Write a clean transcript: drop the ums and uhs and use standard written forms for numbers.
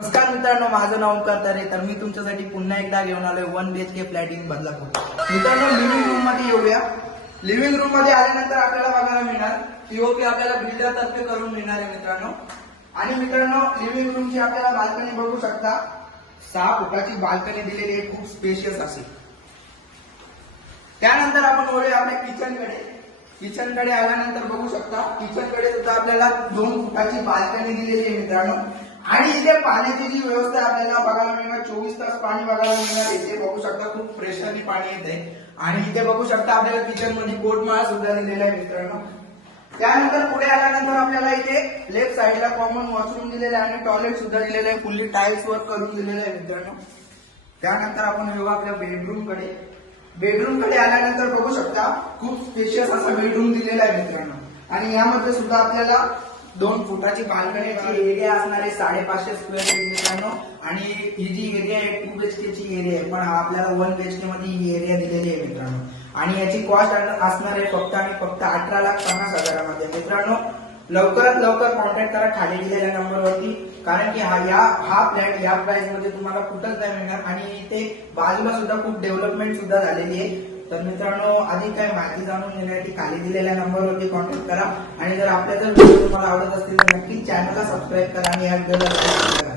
नमस्कार मित्रांनो, माझं नाव ओंकार तारे. तर मी तुमच्यासाठी पुन्हा एकदा घेऊन आलोय 1 BHK फ्लॅट इन बदलापूर. मित्रांनो, लिव्हिंग रूम मध्ये येऊया. लिव्हिंग रूम मध्ये आल्यानंतर आपल्याला बघायला मिळणार पीओपी आपल्याला बिल्डर तर्फे करून मिळणार आहे मित्रांनो. आणि मित्रांनो, लिव्हिंग रूमची आपल्याला बाल्कनी बघू शकता. 6 फुटाची बाल्कनी दिलेली आहे, खूप स्पेशियस असेल. त्यानंतर आपण वळूया आपल्या किचनकडे. किचनकडे आल्यानंतर बघू शकता, किचनकडे सुद्धा आपल्याला 2 फुटाची बाल्कनी दिलेली आहे मित्रांनो. आणि इथे पाण्याची जी व्यवस्था आपल्याला बघायला मिळणार, 24 तास पाणी बघायला मिळणार. इथे बघू शकता खूप प्रेशरनी पाणी येते. आणि इथे बघू शकता आपल्याला किचन मध्ये कोटमाळा सुद्धा दिलेला आहे मित्रांनो. त्यानंतर पुढे आल्यानंतर आपल्याला इथे लेफ्ट साईडला कॉमन वॉशरूम दिलेला आहे आणि टॉयलेट सुद्धा दिलेलं आहे, फुल्ली टाइल्स वर्क करून दिलेलं आहे मित्रांनो. त्यानंतर आपण येऊ आपल्या बेडरूम कडे. बेडरूम कडे आल्यानंतर बघू शकता खूप स्पेशियस असा बेडरूम दिलेला आहे मित्रांनो. आणि यामध्ये सुद्धा आपल्याला 2 फुटाची बाल्कनीची एरिया असणार आहे, 550 स्क्वेअर फीट मित्रांनो. आणि ही जी एरिया आहे 2 BHK ची एरिया आहे, पण आपल्याला 1 BHK मध्ये ही एरिया दिलेली आहे मित्रांनो. आणि याची कॉस्ट असणार आहे फक्त आणि फक्त 18,50,000 मित्रांनो. लवकरात लवकर कॉन्टॅक्ट करा खाली दिलेल्या नंबरवरती, कारण की हा फ्लॅट या प्राइस मध्ये तुम्हाला कुठंच नाही मिळणार. आणि इथे बाजूला सुद्धा खूप डेव्हलपमेंट सुद्धा झालेली आहे. तर मित्रांनो, अधिक काय माहिती जाणून घेण्यासाठी खाली दिलेल्या नंबरवरती कॉन्टॅक्ट करा. आणि जर आपल्या जर व्हिडिओ तुम्हाला आवडत असतील तर नक्कीच चॅनलला सबस्क्राईब करा आणि या व्हिडिओला